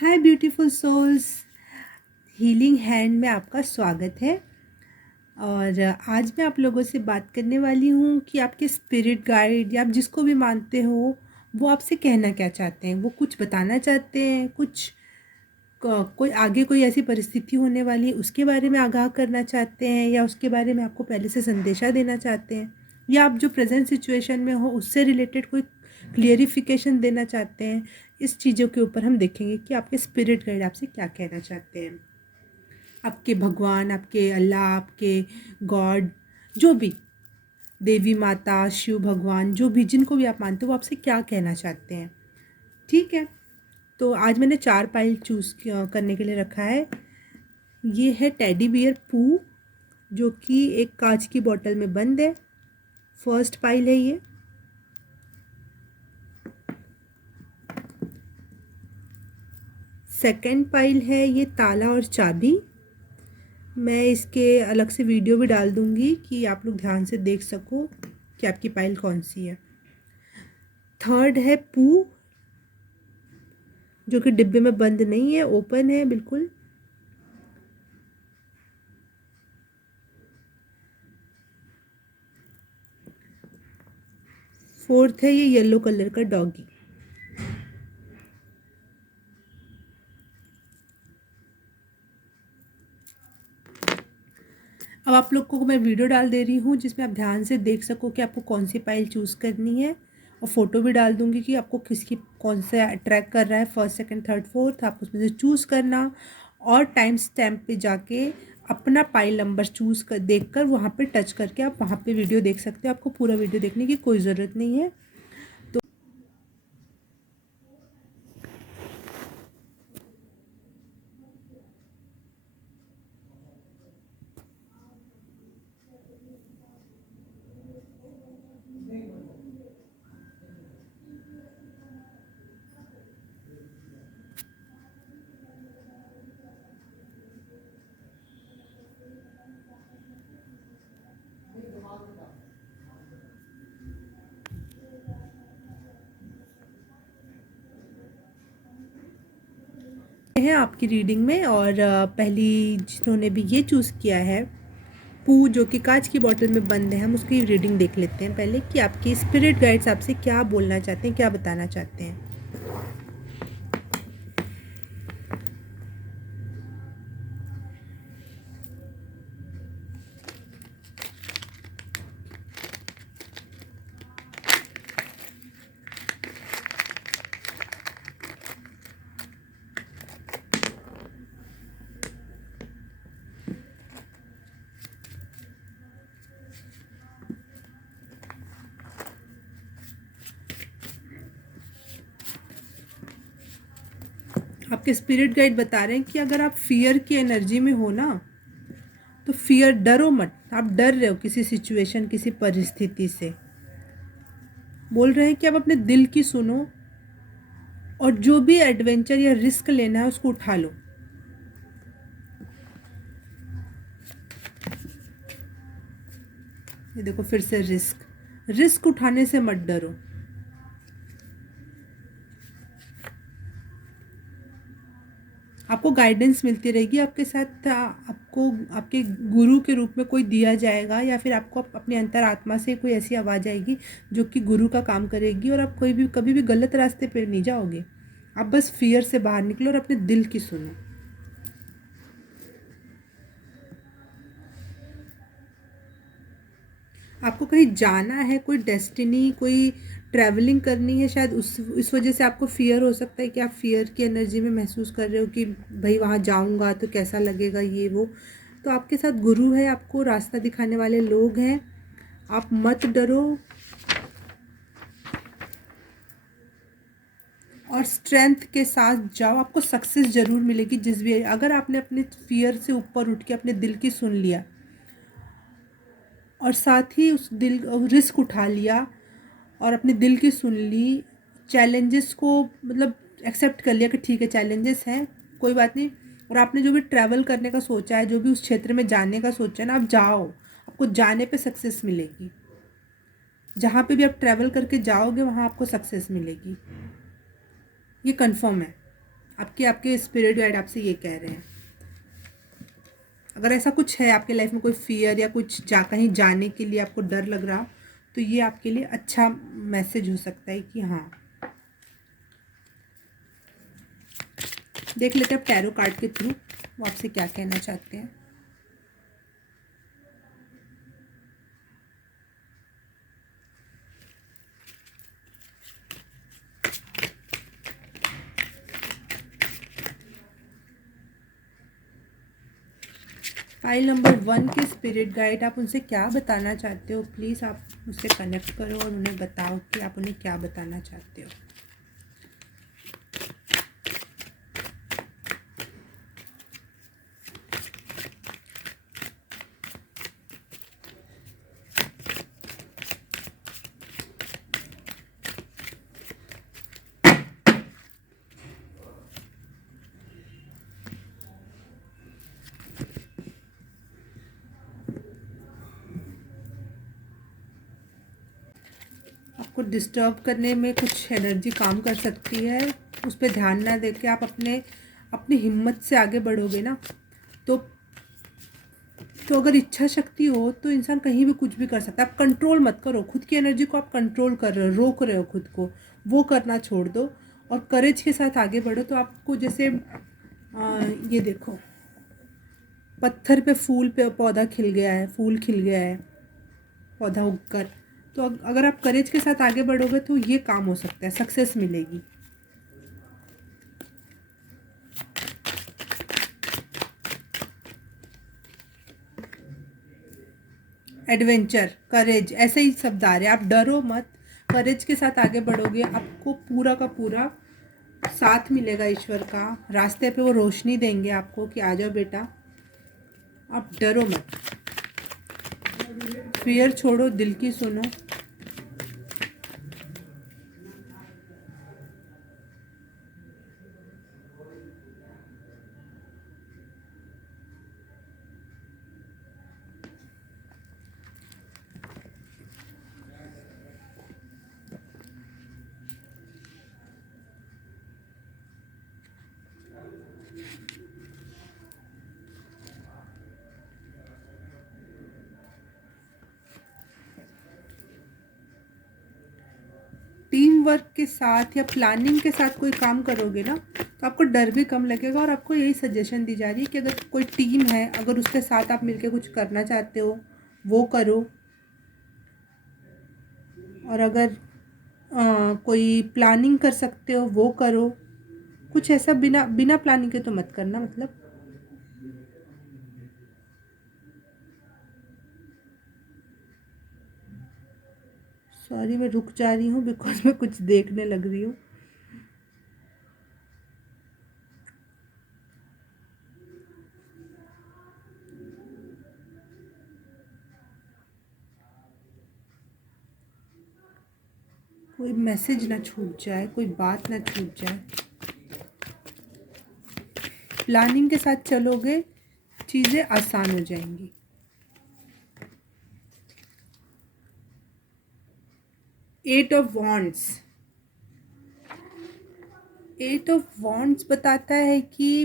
हाय beautiful souls, healing hand में आपका स्वागत है। और आज मैं आप लोगों से बात करने वाली हूँ कि आपके स्पिरिट गाइड या आप जिसको भी मानते हो वो आपसे कहना क्या चाहते हैं। वो कुछ बताना चाहते हैं, कोई आगे कोई ऐसी परिस्थिति होने वाली है उसके बारे में आगाह करना चाहते हैं, या उसके बारे में आपको पहले से संदेशा देना चाहते हैं, या आप जो प्रेजेंट सिचुएशन में हो उससे रिलेटेड कोई क्लियरिफिकेशन देना चाहते हैं। इस चीज़ों के ऊपर हम देखेंगे कि आपके स्पिरिट गाइड आपसे क्या कहना चाहते हैं। आपके भगवान, आपके अल्लाह, आपके गॉड, जो भी देवी माता, शिव भगवान, जो भी जिनको भी आप मानते हो वो आपसे क्या कहना चाहते हैं। ठीक है, तो आज मैंने 4 पाइल चूज़ करने के लिए रखा है। ये है टेडी बियर पू, जो कि एक कांच की बोतल में बंद है। फर्स्ट पाइल है ये। सेकंड पाइल है ये ताला और चाबी। मैं इसके अलग से वीडियो भी डाल दूंगी कि आप लोग ध्यान से देख सको कि आपकी पाइल कौन सी है। थर्ड है पू, जो कि डिब्बे में बंद नहीं है, ओपन है बिल्कुल। फोर्थ है ये येलो कलर का डॉगी। अब आप लोग को मैं वीडियो डाल दे रही हूँ जिसमें आप ध्यान से देख सको कि आपको कौन सी पाइल चूज़ करनी है, और फ़ोटो भी डाल दूँगी कि आपको किसकी कौन सा अट्रैक्ट कर रहा है, फर्स्ट सेकंड थर्ड फोर्थ। आप उसमें से चूज़ करना और टाइम स्टैम्प पे जाके अपना पाइल नंबर चूज़ कर देख कर वहाँ पे टच करके आप वहाँ पे वीडियो देख सकते हो। आपको पूरा वीडियो देखने की कोई ज़रूरत नहीं है। है आपकी रीडिंग में, और पहली जिन्होंने भी ये चूज़ किया है पू, जो कि कांच की बोतल में बंद है, हम उसकी रीडिंग देख लेते हैं पहले कि आपकी स्पिरिट गाइड्स आपसे क्या बोलना चाहते हैं, क्या बताना चाहते हैं। आपके स्पिरिट गाइड बता रहे हैं कि अगर आप फियर की एनर्जी में हो ना, तो फियर, डरो मत। आप डर रहे हो किसी सिचुएशन, किसी परिस्थिति से। बोल रहे हैं कि आप अपने दिल की सुनो, और जो भी एडवेंचर या रिस्क लेना है उसको उठा लो। ये देखो फिर से रिस्क, रिस्क उठाने से मत डरो। आपको गाइडेंस मिलती रहेगी, आपके साथ आपको आपके गुरु के रूप में कोई दिया जाएगा, या फिर आपको अपने अंतरात्मा से कोई ऐसी आवाज़ आएगी जो कि गुरु का काम करेगी, और आप कोई भी कभी भी गलत रास्ते पे नहीं जाओगे। आप बस फियर से बाहर निकलो और अपने दिल की सुनो। आपको कहीं जाना है, कोई डेस्टिनी, कोई ट्रैवलिंग करनी है, शायद उस इस वजह से आपको फ़ियर हो सकता है कि आप फ़ियर की एनर्जी में महसूस कर रहे हो कि भाई वहाँ जाऊँगा तो कैसा लगेगा, ये वो। तो आपके साथ गुरु है, आपको रास्ता दिखाने वाले लोग हैं। आप मत डरो, और स्ट्रेंथ के साथ जाओ। आपको सक्सेस ज़रूर मिलेगी। जिस भी, अगर आपने अपने फ़ियर से ऊपर उठ के अपने दिल की सुन लिया, और साथ ही उस दिल रिस्क उठा लिया और अपने दिल की सुन ली, चैलेंजेस को मतलब एक्सेप्ट कर लिया कि ठीक है चैलेंजेस हैं, कोई बात नहीं, और आपने जो भी ट्रैवल करने का सोचा है, जो भी उस क्षेत्र में जाने का सोचा है ना, आप जाओ। आपको जाने पे सक्सेस मिलेगी। जहाँ पे भी आप ट्रैवल करके जाओगे वहाँ आपको सक्सेस मिलेगी, ये कंफर्म है। आपके आपके स्पिरिट गाइड आपसे ये कह रहे हैं। अगर ऐसा कुछ है आपके लाइफ में, कोई फियर या कुछ कहीं जाने के लिए आपको डर लग रहा, तो ये आपके लिए अच्छा मैसेज हो सकता है कि हाँ। देख लेते हैं टैरो कार्ड के थ्रू वो आपसे क्या कहना चाहते हैं। फाइल नंबर 1 के स्पिरिट गाइड, आप उनसे क्या बताना चाहते हो? प्लीज़ आप उससे कनेक्ट करो और उन्हें बताओ कि आप उन्हें क्या बताना चाहते हो। आपको डिस्टर्ब करने में कुछ एनर्जी काम कर सकती है, उस पर ध्यान ना देके आप अपनी हिम्मत से आगे बढ़ोगे ना, तो अगर इच्छा शक्ति हो तो इंसान कहीं भी कुछ भी कर सकता है। आप कंट्रोल मत करो खुद की एनर्जी को, आप कंट्रोल कर रहे हो, रोक रहे हो खुद को, वो करना छोड़ दो और करेज के साथ आगे बढ़ो। तो आपको जैसे ये देखो, पत्थर पे फूल पे पौधा खिल गया है, फूल खिल गया है, पौधा उगकर। तो अगर आप करेज के साथ आगे बढ़ोगे तो ये काम हो सकता है, सक्सेस मिलेगी। एडवेंचर, करेज, ऐसे ही शब्द आ रहे हैं। आप डरो मत, करेज के साथ आगे बढ़ोगे, आपको पूरा का पूरा साथ मिलेगा ईश्वर का। रास्ते पे वो रोशनी देंगे आपको कि आ जाओ बेटा, आप डरो मत। फियर छोड़ो, दिल की सुनो। टीम वर्क के साथ या प्लानिंग के साथ कोई काम करोगे ना, तो आपको डर भी कम लगेगा। और आपको यही सजेशन दी जा रही है कि अगर कोई टीम है, अगर उसके साथ आप मिलकर कुछ करना चाहते हो वो करो। और अगर कोई प्लानिंग कर सकते हो वो करो। कुछ ऐसा बिना बिना प्लानिंग के तो मत करना। मतलब सॉरी, मैं रुक जा रही हूँ बिकॉज मैं कुछ देखने लग रही हूँ। कोई मैसेज ना छूट जाए, कोई बात ना छूट जाए। प्लानिंग के साथ चलोगे, चीज़ें आसान हो जाएंगी। 8 ऑफ वॉन्ड्स, 8 ऑफ वॉन्ड्स बताता है कि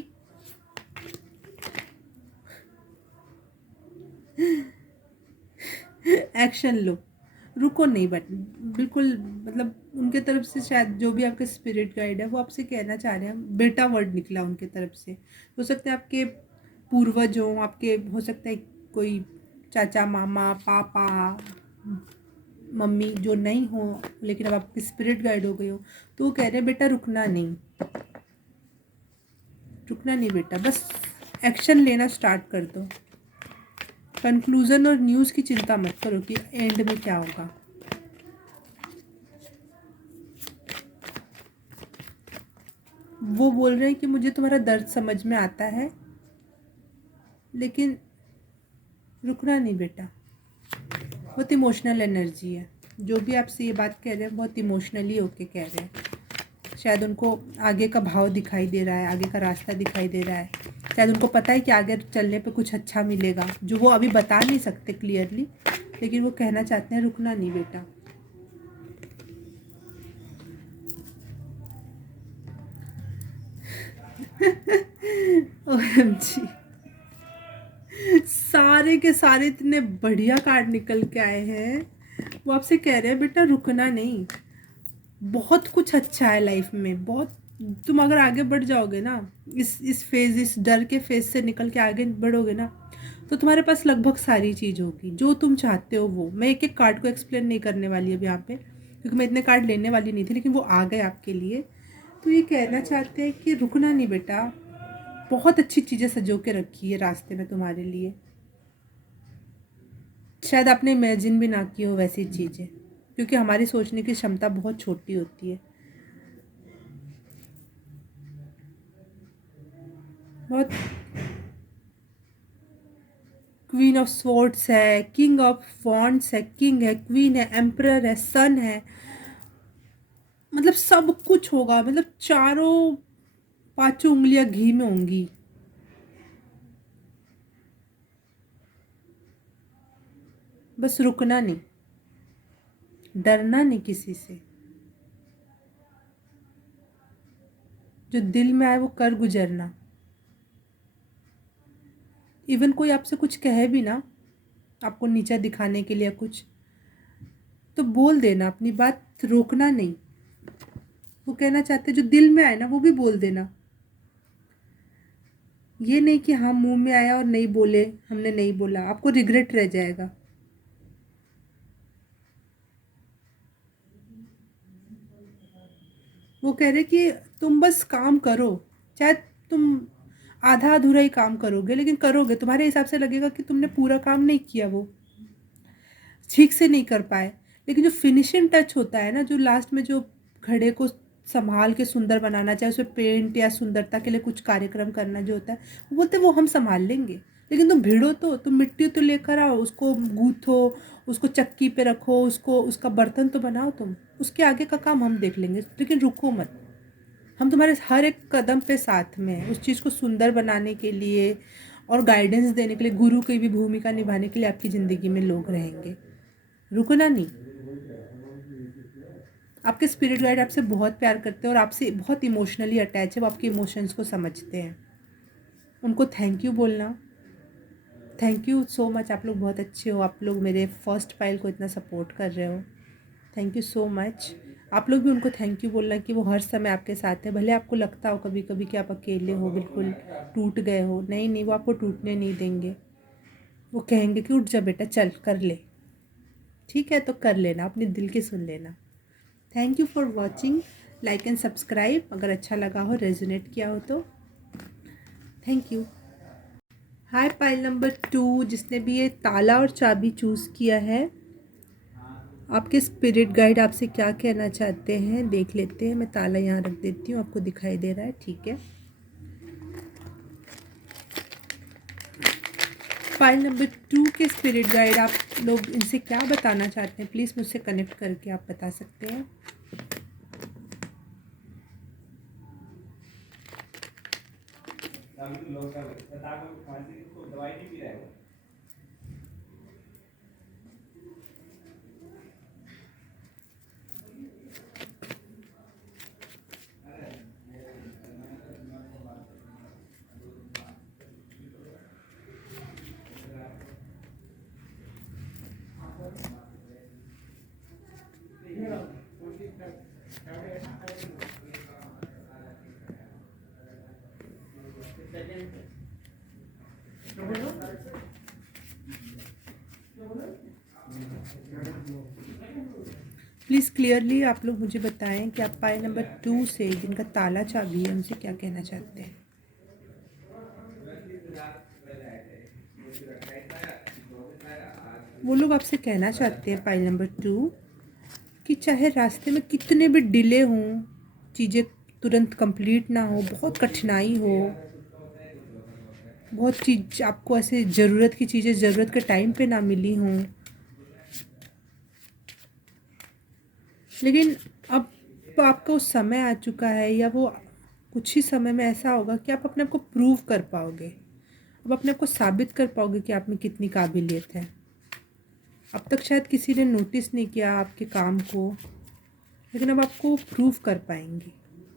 एक्शन लो, रुको नहीं। बट बिल्कुल, मतलब उनके तरफ से शायद जो भी आपके स्पिरिट गाइड है वो आपसे कहना चाह रहे हैं, बेटा वर्ड निकला उनके तरफ से। हो सकता है आपके पूर्वज हों, आपके हो सकता है कोई चाचा, मामा, पापा, मम्मी जो नहीं हो, लेकिन अब आपके स्पिरिट गाइड हो गए हो, तो वो कह रहे हैं बेटा रुकना नहीं, रुकना नहीं बेटा, बस एक्शन लेना स्टार्ट कर दो। कंक्लूज़न और न्यूज़ की चिंता मत करो कि एंड में क्या होगा। वो बोल रहे हैं कि मुझे तुम्हारा दर्द समझ में आता है, लेकिन रुकना नहीं बेटा। बहुत इमोशनल एनर्जी है, जो भी आपसे ये बात कह रहे हैं बहुत इमोशनली होके कह रहे हैं। शायद उनको आगे का भाव दिखाई दे रहा है, आगे का रास्ता दिखाई दे रहा है। शायद उनको पता है कि आगे चलने पे कुछ अच्छा मिलेगा, जो वो अभी बता नहीं सकते क्लियरली, लेकिन वो कहना चाहते हैं रुकना नहीं बेटा। OMG, सारे के सारे इतने बढ़िया कार्ड निकल के आए हैं। वो आपसे कह रहे हैं बेटा रुकना नहीं, बहुत कुछ अच्छा है लाइफ में, बहुत। तुम अगर आगे बढ़ जाओगे ना, इस फेज, इस डर के फेज से निकल के आगे बढ़ोगे ना, तो तुम्हारे पास लगभग सारी चीज़ होगी जो तुम चाहते हो। वो मैं एक एक कार्ड को एक्सप्लेन नहीं करने वाली अब यहाँ पे, क्योंकि मैं इतने कार्ड लेने वाली नहीं थी, लेकिन वो आ गए आपके लिए। तो ये कहना चाहते हैं कि रुकना नहीं बेटा, बहुत अच्छी चीज़ें सजो के रखी है रास्ते में तुम्हारे लिए। शायद आपने इमेजिन भी ना की हो वैसी चीज़ें, क्योंकि हमारी सोचने की क्षमता बहुत छोटी होती है। बहुत। क्वीन ऑफ स्वॉर्ड्स है, किंग ऑफ वॉन्ड्स है, किंग है, क्वीन है, एम्परर है, सन है। मतलब सब कुछ होगा, मतलब चारों पांचों उंगलियां घी में होंगी। बस रुकना नहीं, डरना नहीं किसी से, जो दिल में आए वो कर गुजरना। इवन कोई आपसे कुछ कहे भी ना, आपको नीचा दिखाने के लिए कुछ, तो बोल देना अपनी बात, रोकना नहीं। वो कहना चाहते जो दिल में आए ना वो भी बोल देना। ये नहीं कि हाँ मुंह में आया और नहीं बोले, हमने नहीं बोला, आपको रिग्रेट रह जाएगा। वो कह रहे कि तुम बस काम करो, चाहे तुम आधा अधूरा ही काम करोगे, लेकिन करोगे, तुम्हारे हिसाब से लगेगा कि तुमने पूरा काम नहीं किया, वो ठीक से नहीं कर पाए। लेकिन जो फिनिशिंग टच होता है ना, जो लास्ट में जो घड़े को संभाल के सुंदर बनाना, चाहे उसमें पेंट या सुंदरता के लिए कुछ कार्यक्रम करना जो होता है, वो बोलते वो हम संभाल लेंगे। लेकिन तुम भिड़ो तो, तुम मिट्टी तो लेकर आओ, उसको गूथो, उसको चक्की पे रखो, उसको उसका बर्तन तो बनाओ तुम, उसके आगे का काम हम देख लेंगे। लेकिन रुको मत, हम तुम्हारे हर एक कदम पे साथ में हैं। उस चीज़ को सुंदर बनाने के लिए और गाइडेंस देने के लिए, गुरु की भी भूमिका निभाने के लिए आपकी ज़िंदगी में लोग रहेंगे। रुकना नहीं। आपके स्पिरिट गाइड आपसे बहुत प्यार करते हैं और आपसे बहुत इमोशनली अटैच है, वो आपके इमोशंस को समझते हैं। उनको थैंक यू बोलना। थैंक यू सो मच, आप लोग बहुत अच्छे हो, आप लोग मेरे फर्स्ट पाइल को इतना सपोर्ट कर रहे हो। Thank you so much. आप लोग भी उनको थैंक यू बोलना कि वो हर समय आपके साथ है। भले आपको लगता हो कभी कभी कि आप अकेले हो, बिल्कुल टूट गए हो, नहीं नहीं, वो आपको टूटने नहीं देंगे। वो कहेंगे कि उठ जा बेटा, चल कर ले, ठीक है तो कर लेना, अपने दिल की सुन लेना। Thank you for watching. Like and subscribe अगर अच्छा लगा हो, रेजोनेट किया हो तो। Thank you. Hi pile number 2, जिसने भी ये ताला और चाबी चूज़ किया है, आपके स्पिरिट गाइड आपसे क्या कहना चाहते हैं देख लेते हैं। मैं ताला यहाँ रख देती हूँ, आपको दिखाई दे रहा है, ठीक है। फाइल नंबर 2 के स्पिरिट गाइड आप लोग इनसे क्या बताना चाहते हैं, प्लीज़ मुझसे कनेक्ट करके आप बता सकते हैं। प्लीज़ क्लियरली आप लोग मुझे बताएं कि आप पाइल नंबर 2 से, जिनका ताला चाबी है, उनसे क्या कहना चाहते हैं। वो लोग आपसे कहना चाहते हैं पाइल नंबर 2 कि चाहे रास्ते में कितने भी डिले हों, चीज़ें तुरंत कंप्लीट ना हो, बहुत कठिनाई हो, बहुत चीज़ आपको ऐसे ज़रूरत की चीज़ें ज़रूरत के टाइम पे ना मिली हों, लेकिन अब आपका उस समय आ चुका है, या वो कुछ ही समय में ऐसा होगा कि आप अपने आप को प्रूव कर पाओगे। अब अपने आप को साबित कर पाओगे कि आप में कितनी काबिलियत है। अब तक शायद किसी ने नोटिस नहीं किया आपके काम को, लेकिन अब आपको प्रूव कर पाएंगे,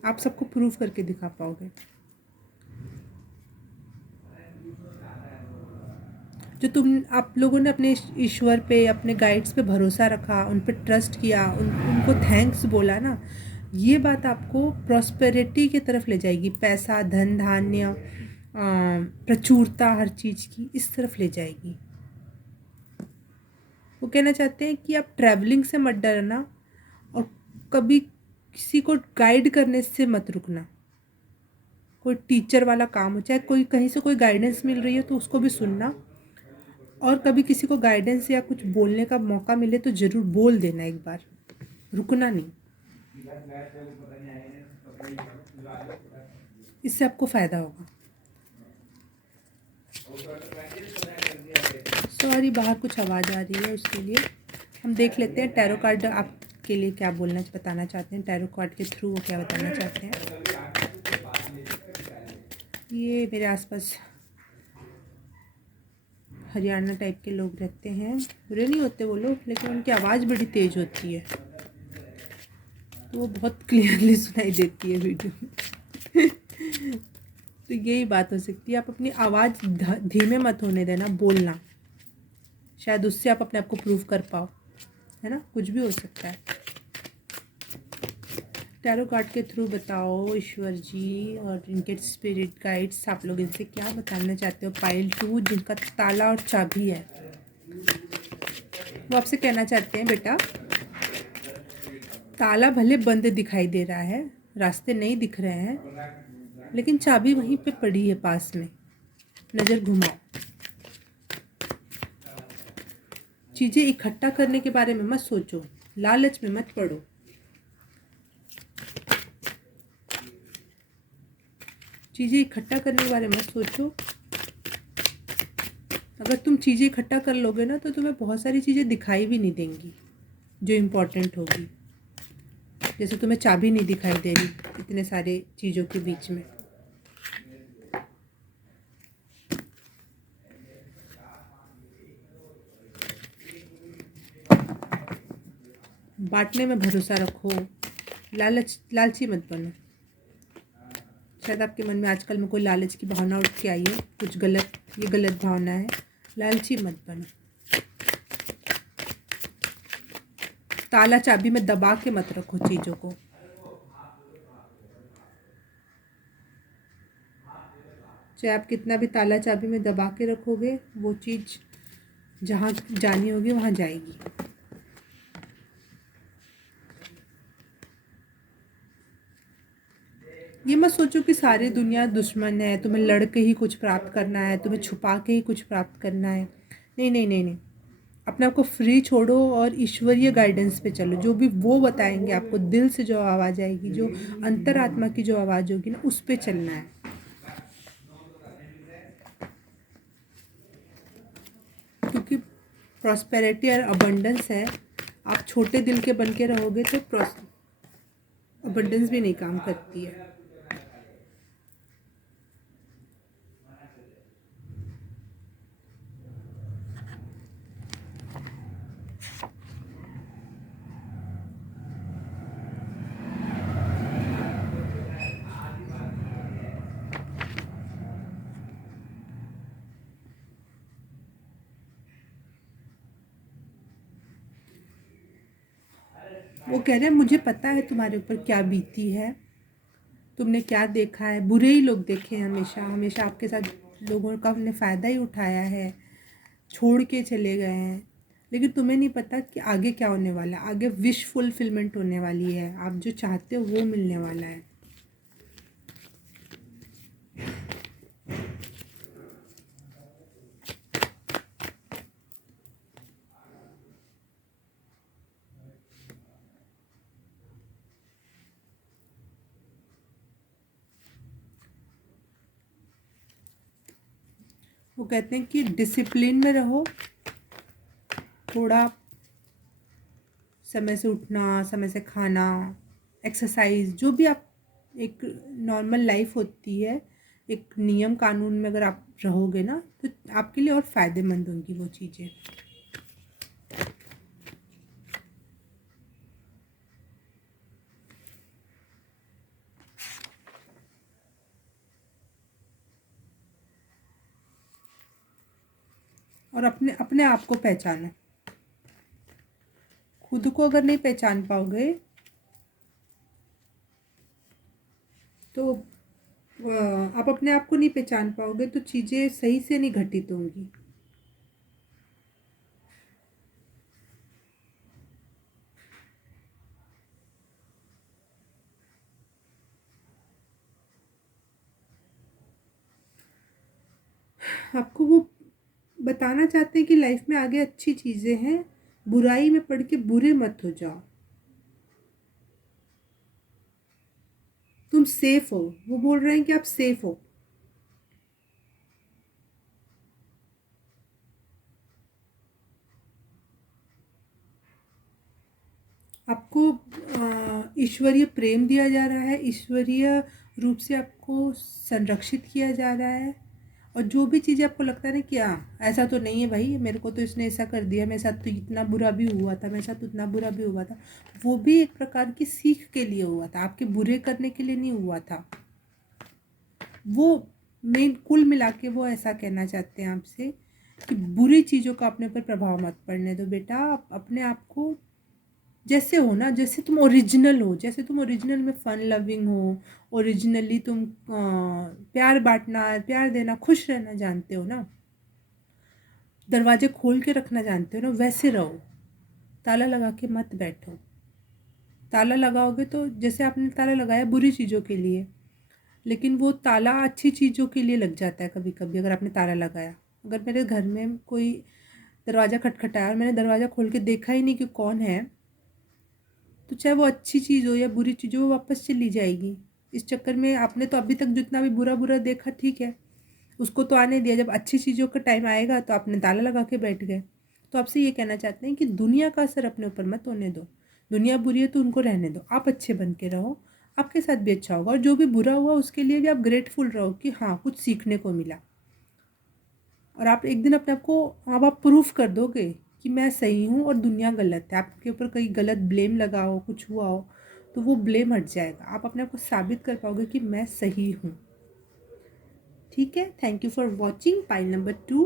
आप सबको प्रूव करके दिखा पाओगे। जो आप लोगों ने अपने ईश्वर पे, अपने गाइड्स पे भरोसा रखा, उन पे ट्रस्ट किया, उनको थैंक्स बोला ना, ये बात आपको प्रॉस्पेरिटी की तरफ ले जाएगी। पैसा, धन धान्य, प्रचुरता, हर चीज़ की इस तरफ ले जाएगी। वो कहना चाहते हैं कि आप ट्रैवलिंग से मत डरना और कभी किसी को गाइड करने से मत रुकना। कोई टीचर वाला काम हो, चाहे कोई कहीं से कोई गाइडेंस मिल रही है तो उसको भी सुनना, और कभी किसी को गाइडेंस या कुछ बोलने का मौका मिले तो ज़रूर बोल देना एक बार, रुकना नहीं। इससे आपको फ़ायदा होगा। सॉरी, बाहर कुछ आवाज़ आ रही है, उसके लिए हम देख लेते हैं टैरो कार्ड आपके लिए क्या बताना चाहते हैं। टैरो कार्ड के थ्रू वो क्या बताना चाहते हैं। ये मेरे आसपास हरियाणा टाइप के लोग रहते हैं, बुरे नहीं होते वो लोग, लेकिन उनकी आवाज़ बड़ी तेज़ होती है तो वो बहुत क्लियरली सुनाई देती है वीडियो में। तो यही बात हो सकती है, आप अपनी आवाज़ धीमे मत होने देना, बोलना, शायद उससे आप अपने आप को प्रूव कर पाओ, है ना, कुछ भी हो सकता है। टैरो कार्ड के थ्रू बताओ ईश्वर जी और इनके स्पिरिट गाइड्स, आप लोग इनसे क्या बताना चाहते हो। पाइल 2, जिनका ताला और चाबी है, वो आपसे कहना चाहते हैं बेटा, ताला भले बंद दिखाई दे रहा है, रास्ते नहीं दिख रहे हैं, लेकिन चाबी वहीं पे पड़ी है पास में, नज़र घुमाओ। चीज़ें इकट्ठा करने के बारे में मत सोचो, लालच में मत पड़ो। चीज़ें इकट्ठा करने के बारे में मत सोचो। अगर तुम चीज़ें इकट्ठा कर लोगे ना तो तुम्हें बहुत सारी चीज़ें दिखाई भी नहीं देंगी जो इम्पोर्टेंट होगी। जैसे तुम्हें चाबी नहीं दिखाई दे रही इतने सारे चीज़ों के बीच में। बांटने में भरोसा रखो, लालची मत बनो। शायद आपके मन में आजकल में कोई लालच की भावना उठ के आई है, कुछ गलत, ये गलत भावना है। लालची मत बनो। ताला चाबी में दबा के मत रखो चीज़ों को। चाहे आप कितना भी ताला चाबी में दबा के रखोगे, वो चीज़ जहाँ जानी होगी वहाँ जाएगी। ये मत सोचो कि सारी दुनिया दुश्मन है, तुम्हें लड़ के ही कुछ प्राप्त करना है, तुम्हें छुपा के ही कुछ प्राप्त करना है। नहीं नहीं नहीं नहीं, अपने आप को फ्री छोड़ो और ईश्वरीय गाइडेंस पे चलो। जो भी वो बताएंगे आपको, दिल से जो आवाज़ आएगी, जो अंतरात्मा की जो आवाज़ होगी ना, उस पे चलना है। क्योंकि प्रॉस्पेरिटी और अबंडेंस है, आप छोटे दिल के बन के रहोगे तो अबंडेंस भी नहीं काम करती है। वो कह रहे हैं मुझे पता है तुम्हारे ऊपर क्या बीती है, तुमने क्या देखा है। बुरे ही लोग देखे हैं, हमेशा हमेशा आपके साथ लोगों का हमने फ़ायदा ही उठाया है, छोड़ के चले गए हैं। लेकिन तुम्हें नहीं पता कि आगे क्या होने वाला है। आगे विश फुलफिलमेंट होने वाली है, आप जो चाहते हो वो मिलने वाला है। वो कहते हैं कि डिसिप्लिन में रहो, थोड़ा समय से उठना, समय से खाना, एक्सरसाइज, जो भी आप, एक नॉर्मल लाइफ होती है, एक नियम कानून में अगर आप रहोगे ना तो आपके लिए और फ़ायदेमंद होंगी वो चीज़ें। और अपने अपने आप को पहचानो। खुद को अगर नहीं पहचान पाओगे तो आप अपने आप को नहीं पहचान पाओगे तो चीज़ें सही से नहीं घटित होंगी। आपको वो बताना चाहते हैं कि लाइफ में आगे अच्छी चीज़ें हैं, बुराई में पड़ के बुरे मत हो जाओ। तुम सेफ हो, वो बोल रहे हैं कि आप सेफ हो। आपको ईश्वरीय प्रेम दिया जा रहा है, ईश्वरीय रूप से आपको संरक्षित किया जा रहा है। और जो भी चीज़ें आपको लगता है ना कि हाँ ऐसा तो नहीं है भाई, मेरे को तो इसने ऐसा कर दिया, मेरे साथ तो इतना बुरा भी हुआ था, मेरे साथ उतना बुरा भी हुआ था, वो भी एक प्रकार की सीख के लिए हुआ था, आपके बुरे करने के लिए नहीं हुआ था। वो मेन कुल मिला के वो ऐसा कहना चाहते हैं आपसे कि बुरी चीज़ों का अपने ऊपर प्रभाव मत पड़ने दो बेटा। आप अपने आप को जैसे हो ना, जैसे तुम ओरिजिनल हो, जैसे तुम ओरिजिनल में फन लविंग हो, ओरिजिनली तुम प्यार बांटना, प्यार देना, खुश रहना जानते हो ना, दरवाजे खोल के रखना जानते हो ना, वैसे रहो। ताला लगा के मत बैठो। ताला लगाओगे तो जैसे आपने ताला लगाया बुरी चीज़ों के लिए, लेकिन वो ताला अच्छी चीज़ों के लिए लग जाता है कभी कभी। अगर आपने ताला लगाया, अगर मेरे घर में कोई दरवाज़ा खटखटाया और मैंने दरवाज़ा खोल के देखा ही नहीं कि कौन है, तो चाहे वो अच्छी चीज़ हो या बुरी चीज़ हो, वो वापस चली जाएगी। इस चक्कर में आपने तो अभी तक जितना भी बुरा बुरा देखा ठीक है, उसको तो आने दिया। जब अच्छी चीज़ों का टाइम आएगा तो आपने ताला लगा के बैठ गए। तो आपसे ये कहना चाहते हैं कि दुनिया का असर अपने ऊपर मत होने दो। दुनिया बुरी है तो उनको रहने दो, आप अच्छे बन के रहो, आपके साथ भी अच्छा होगा। और जो भी बुरा हुआ उसके लिए भी आप ग्रेटफुल रहो कि हाँ कुछ सीखने को मिला। और आप एक दिन अपने आप को, अब आप प्रूफ कर दोगे कि मैं सही हूँ और दुनिया गलत है। आपके ऊपर कहीं गलत ब्लेम लगा हो, कुछ हुआ हो, तो वो ब्लेम हट जाएगा। आप अपने आप को साबित कर पाओगे कि मैं सही हूँ। ठीक है, thank you for watching pile number 2।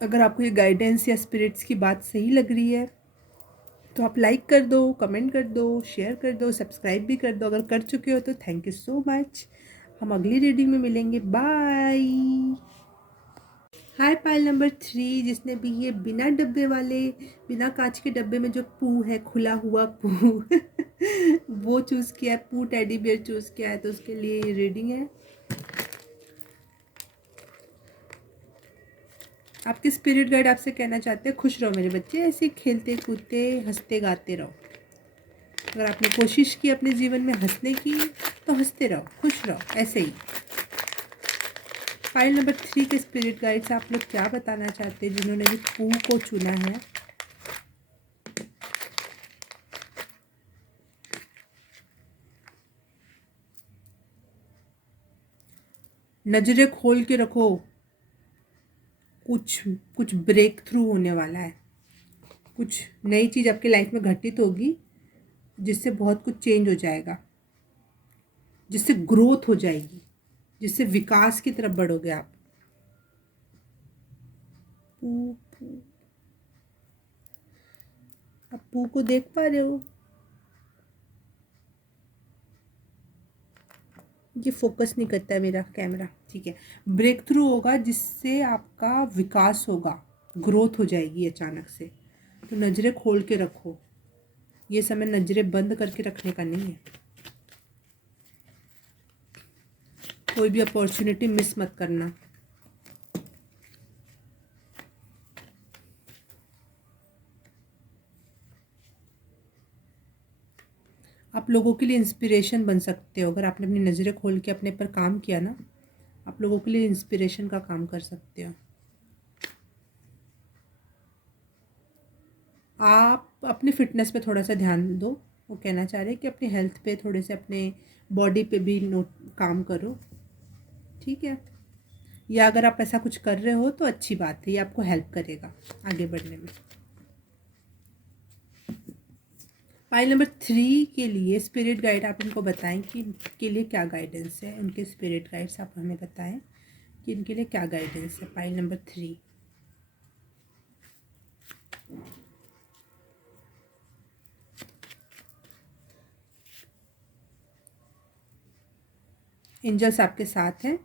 अगर आपको ये गाइडेंस या स्पिरिट्स की बात सही लग रही है तो आप लाइक कर दो, कमेंट कर दो, शेयर कर दो, सब्सक्राइब भी कर दो। अगर कर चुके हो तो थैंक यू सो मच। हम अगली रीडिंग में मिलेंगे। बाय। हाय पाइल नंबर 3, जिसने भी ये बिना डब्बे वाले, बिना कांच के डब्बे में जो पू है, खुला हुआ पू वो चूज़ किया है, पू टेडी बियर चूज़ किया है, तो उसके लिए ये रीडिंग है। आपके स्पिरिट गाइड आपसे कहना चाहते हैं खुश रहो मेरे बच्चे, ऐसे खेलते कूदते हंसते गाते रहो। अगर आपने कोशिश की अपने जीवन में हंसने की तो हंसते रहो, खुश रहो ऐसे ही। फाइल नंबर 3 के स्पिरिट गाइड्स आप लोग क्या बताना चाहते हैं जिन्होंने भी पू को चुना है। नजरें खोल के रखो, कुछ कुछ ब्रेक थ्रू होने वाला है। कुछ नई चीज़ आपकी लाइफ में घटित होगी जिससे बहुत कुछ चेंज हो जाएगा, जिससे ग्रोथ हो जाएगी, जिससे विकास की तरफ बढ़ोगे आप। पू पू, आप पू को देख पा रहे हो? ये फोकस नहीं करता है मेरा कैमरा, ठीक है। ब्रेक थ्रू होगा जिससे आपका विकास होगा, ग्रोथ हो जाएगी अचानक से। तो नज़रें खोल के रखो, ये समय नज़रें बंद करके रखने का नहीं है। कोई भी अपॉर्चुनिटी मिस मत करना। आप लोगों के लिए इंस्पिरेशन बन सकते हो। अगर आपने अपनी नज़रें खोल के अपने पर काम किया ना, आप लोगों के लिए इंस्पिरेशन का काम कर सकते हो। आप अपनी फ़िटनेस पे थोड़ा सा ध्यान दो। वो कहना चाह रहे हैं कि अपनी हेल्थ पे थोड़े से, अपने बॉडी पे भी नोट काम करो, ठीक है। या अगर आप ऐसा कुछ कर रहे हो तो अच्छी बात है, ये आपको हेल्प करेगा आगे बढ़ने में। फाइल नंबर 3 के लिए स्पिरिट गाइड आप इनको बताएं कि के लिए क्या गाइडेंस है। उनके स्पिरिट गाइड्स आप हमें बताएं कि इनके लिए क्या गाइडेंस है। File number 3। एंजल्स आपके साथ हैं।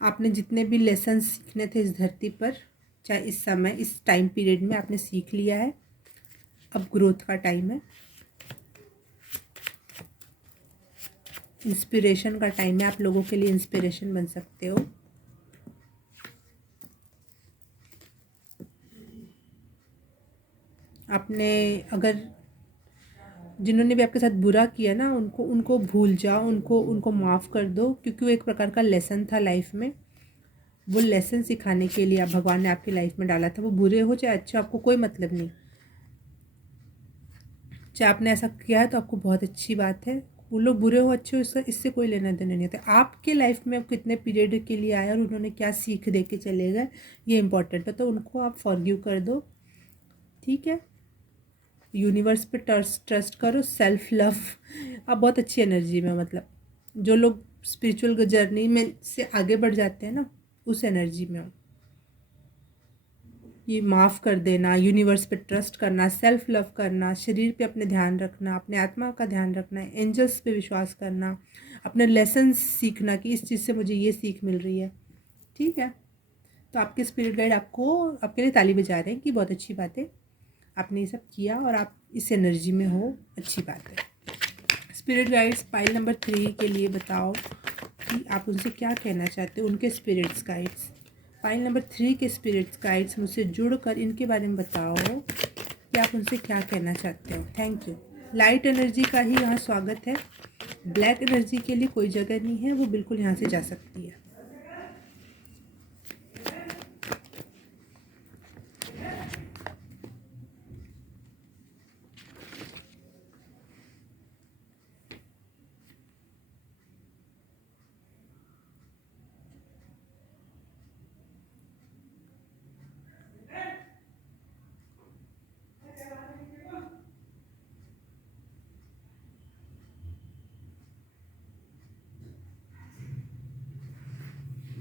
आपने जितने भी लेसन सीखने थे इस धरती पर, चाहे इस समय इस टाइम पीरियड में आपने सीख लिया है। अब ग्रोथ का टाइम है, इंस्पिरेशन का टाइम है। आप लोगों के लिए इंस्पिरेशन बन सकते हो। आपने अगर जिन्होंने भी आपके साथ बुरा किया ना, उनको उनको भूल जाओ, उनको उनको माफ़ कर दो, क्योंकि वो एक प्रकार का लेसन था लाइफ में। वो लेसन सिखाने के लिए आप भगवान ने आपकी लाइफ में डाला था। वो बुरे हो चाहे अच्छे, आपको कोई मतलब नहीं। चाहे आपने ऐसा किया है तो आपको बहुत अच्छी बात है। वो लोग बुरे हो अच्छे हो, इससे कोई लेना देना नहीं होता। आपके लाइफ में अब कितने पीरियड के लिए आए और उन्होंने क्या सीख दे के चले गए, ये इंपॉर्टेंट है। तो उनको आप फॉरगिव कर दो, ठीक है। यूनिवर्स पे ट्रस्ट करो, सेल्फ लव। आप बहुत अच्छी एनर्जी में, मतलब जो लोग स्पिरिचुअल जर्नी में से आगे बढ़ जाते हैं ना, उस एनर्जी में हो। ये माफ़ कर देना, यूनिवर्स पे ट्रस्ट करना, सेल्फ लव करना, शरीर पे अपने ध्यान रखना, अपने आत्मा का ध्यान रखना, एंजल्स पे विश्वास करना, अपने लेसन सीखना कि इस चीज़ से मुझे ये सीख मिल रही है, ठीक है। तो आपके स्पिरिट गाइड आपको आपके लिए ताली बजा रहे हैं कि बहुत अच्छी बात है, आपने ये सब किया और आप इस एनर्जी में हो, अच्छी बात है। स्पिरिट गाइड्स पाइल नंबर 3 के लिए बताओ कि आप उनसे क्या कहना चाहते हो, उनके स्पिरिट्स गाइड्स। फाइल नंबर 3 के स्पिरिट्स गाइड्स मुझसे जुड़कर इनके बारे में बताओ कि आप उनसे क्या कहना चाहते हो। Thank you. लाइट एनर्जी का ही यहाँ स्वागत है। ब्लैक एनर्जी के लिए कोई जगह नहीं है, वो बिल्कुल यहाँ से जा सकती है।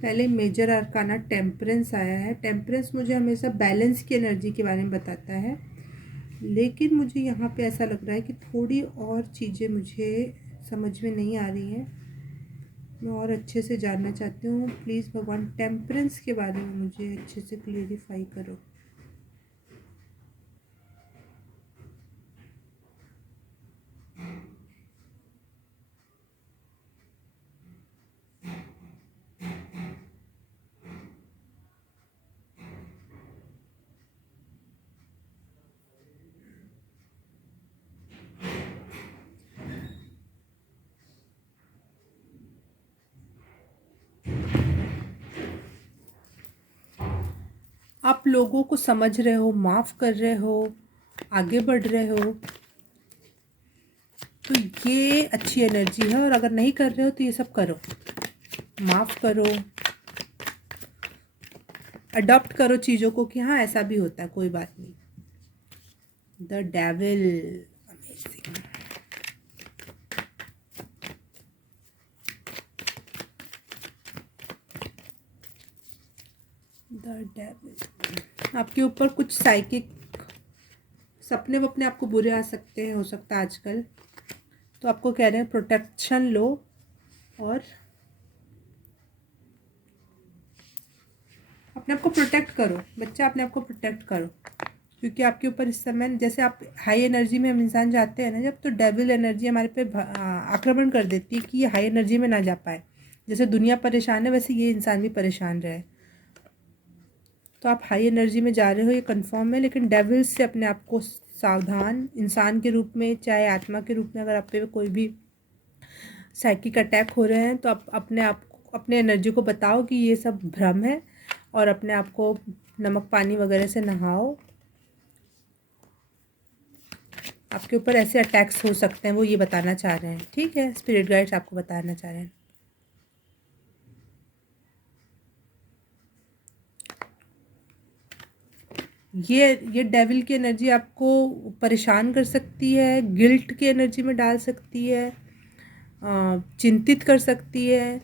पहले मेजर अरकाना टेम्परेंस आया है। टेम्परेंस मुझे हमेशा बैलेंस की एनर्जी के बारे में बताता है, लेकिन मुझे यहाँ पे ऐसा लग रहा है कि थोड़ी और चीज़ें मुझे समझ में नहीं आ रही हैं। मैं और अच्छे से जानना चाहती हूँ। प्लीज़ भगवान टेम्परेंस के बारे में मुझे अच्छे से क्लियरिफाई करो। आप लोगों को समझ रहे हो, माफ़ कर रहे हो, आगे बढ़ रहे हो, तो ये अच्छी एनर्जी है। और अगर नहीं कर रहे हो तो ये सब करो, माफ़ करो, अडॉप्ट करो चीज़ों को कि हाँ ऐसा भी होता है, कोई बात नहीं। The devil, amazing. The devil, आपके ऊपर कुछ साइकिक सपने वपने आपको बुरे आ सकते हैं, हो सकता है आजकल। तो आपको कह रहे हैं प्रोटेक्शन लो और अपने आप को प्रोटेक्ट करो बच्चा, अपने आप को प्रोटेक्ट करो, क्योंकि आपके ऊपर इस समय जैसे आप हाई एनर्जी में हम इंसान जाते हैं ना जब, तो डेविल एनर्जी हमारे पे आक्रमण कर देती है कि ये हाई एनर्जी में ना जा पाए। जैसे दुनिया परेशान है वैसे ये इंसान भी परेशान रहे। तो आप हाई एनर्जी में जा रहे हो ये कंफर्म है, लेकिन डेविल से अपने आप को सावधान, इंसान के रूप में चाहे आत्मा के रूप में अगर आप पे कोई भी साइकिक अटैक हो रहे हैं तो आप अपने एनर्जी को बताओ कि ये सब भ्रम है, और अपने आप को नमक पानी वगैरह से नहाओ। आपके ऊपर ऐसे अटैक्स हो सकते हैं, वो ये बताना चाह रहे हैं, ठीक है। स्पिरिट गाइड्स आपको बताना चाह रहे हैं। ये डेविल की एनर्जी आपको परेशान कर सकती है, गिल्ट की एनर्जी में डाल सकती है, चिंतित कर सकती है,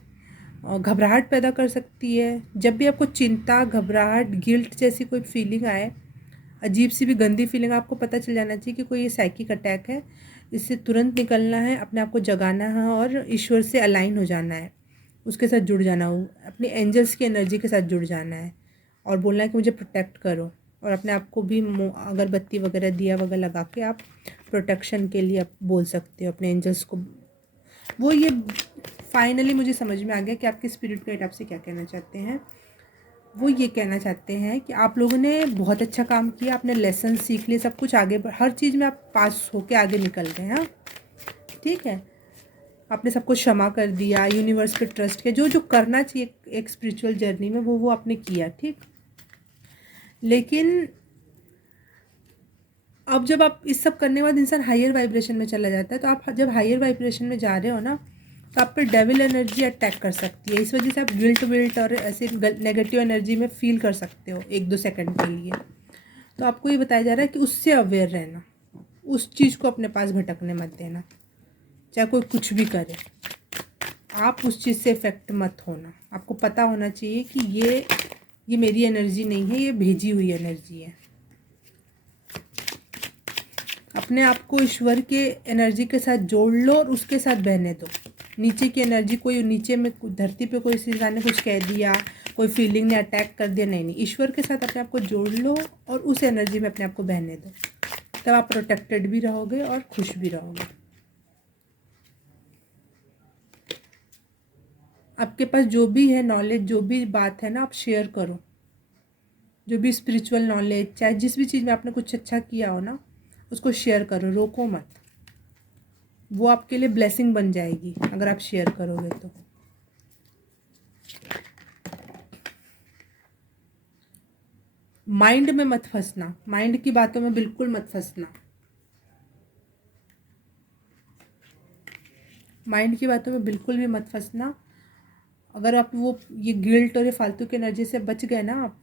घबराहट पैदा कर सकती है। जब भी आपको चिंता, घबराहट, गिल्ट जैसी कोई फीलिंग आए अजीब सी भी गंदी फीलिंग आपको पता चल जाना चाहिए कि कोई ये साइकिक अटैक है, इससे तुरंत निकलना है, अपने आप को जगाना है और ईश्वर से अलाइन हो जाना है, उसके साथ जुड़ जाना हो, अपनी एंजल्स की एनर्जी के साथ जुड़ जाना है और बोलना है कि मुझे प्रोटेक्ट करो। और अपने आप को भी अगरबत्ती वगैरह दिया वगैरह लगा के आप प्रोटेक्शन के लिए आप बोल सकते हो अपने एंजल्स को। वो ये फाइनली मुझे समझ में आ गया कि आपके स्पिरिट गाइड आपसे क्या कहना चाहते हैं। वो ये कहना चाहते हैं कि आप लोगों ने बहुत अच्छा काम किया, आपने लेसन सीख लिए, सब कुछ आगे हर चीज़ में आप पास होके आगे निकल गए हैं। हाँ, ठीक है, आपने सबको क्षमा कर दिया, यूनिवर्स पे ट्रस्ट किया, जो जो करना चाहिए एक स्पिरिचुअल जर्नी में वो आपने किया, ठीक। लेकिन अब जब आप इस सब करने के बाद इंसान हायर वाइब्रेशन में चला जाता है, तो आप जब हायर वाइब्रेशन में जा रहे हो ना, तो आप पे डेविल एनर्जी अटैक कर सकती है। इस वजह से आप गिल्ट विल्ट और ऐसे नेगेटिव एनर्जी में फील कर सकते हो 1-2 सेकंड के लिए। तो आपको ये बताया जा रहा है कि उससे अवेयर रहना, उस चीज़ को अपने पास भटकने मत देना, चाहे कोई कुछ भी करे, आप उस चीज़ से इफ़ेक्ट मत होना। आपको पता होना चाहिए कि ये मेरी एनर्जी नहीं है, ये भेजी हुई एनर्जी है। अपने आप को ईश्वर के एनर्जी के साथ जोड़ लो और उसके साथ बहने दो। नीचे की एनर्जी, कोई नीचे में धरती पे कोई इंसान ने कुछ कह दिया, कोई फीलिंग ने अटैक कर दिया, नहीं, ईश्वर के साथ अपने आप को जोड़ लो और उस एनर्जी में अपने आप को बहने दो। तब आप प्रोटेक्टेड भी रहोगे और खुश भी रहोगे। आपके पास जो भी है नॉलेज, जो भी बात है ना, आप शेयर करो। जो भी स्पिरिचुअल नॉलेज, चाहे जिस भी चीज़ में आपने कुछ अच्छा किया हो ना, उसको शेयर करो, रोको मत। वो आपके लिए ब्लेसिंग बन जाएगी अगर आप शेयर करोगे तो। माइंड में मत फंसना, माइंड की बातों में बिल्कुल मत फंसना। माइंड की बातों में बिल्कुल भी मत फंसना। अगर आप वो ये गिल्ट और ये फालतू की एनर्जी से बच गए ना आप,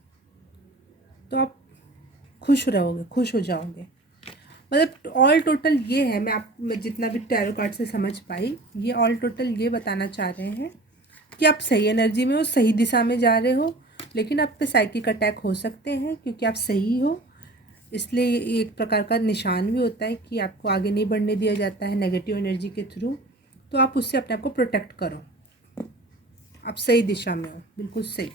तो आप खुश रहोगे, खुश हो जाओगे। मतलब ऑल टोटल ये है, मैं जितना भी टैरो कार्ड से समझ पाई, ये ऑल टोटल ये बताना चाह रहे हैं कि आप सही एनर्जी में हो, सही दिशा में जा रहे हो, लेकिन आप पे साइकिक अटैक हो सकते हैं क्योंकि आप सही हो। इसलिए ये एक प्रकार का निशान भी होता है कि आपको आगे नहीं बढ़ने दिया जाता है नेगेटिव एनर्जी के थ्रू। तो आप उससे अपने आप को प्रोटेक्ट करो, आप सही दिशा में हो, बिल्कुल सही।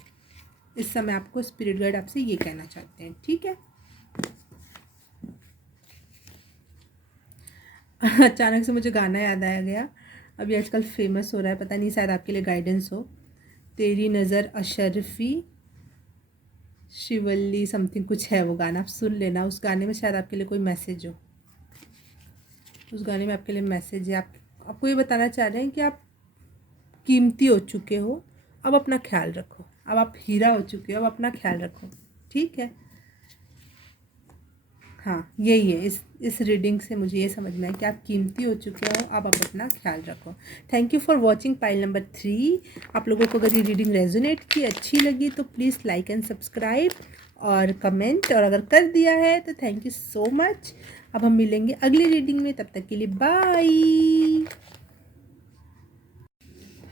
इस समय आपको स्पिरिट गाइड आपसे ये कहना चाहते हैं, ठीक है। अचानक से मुझे गाना याद आया गया, अभी आजकल फेमस हो रहा है, पता नहीं शायद आपके लिए गाइडेंस हो। तेरी नज़र अशरफी शिवल्ली समथिंग कुछ है वो गाना, आप सुन लेना। उस गाने में शायद आपके लिए कोई मैसेज हो, उस गाने में आपके लिए मैसेज है। आपको ये बताना चाह रहे हैं कि आप कीमती हो चुके हो, अब अपना ख्याल रखो। अब आप हीरा हो चुके हो, अब अपना ख्याल रखो, ठीक है। हाँ, यही है, इस रीडिंग से मुझे ये समझ में आया कि आप कीमती हो चुके हो, अब आप अपना ख्याल रखो। Thank you for watching pile number 3। आप लोगों को अगर ये रीडिंग रेजोनेट की, अच्छी लगी, तो प्लीज़ लाइक एंड सब्सक्राइब और कमेंट, और अगर कर दिया है तो थैंक यू सो मच। अब हम मिलेंगे अगली रीडिंग में, तब तक के लिए बाय।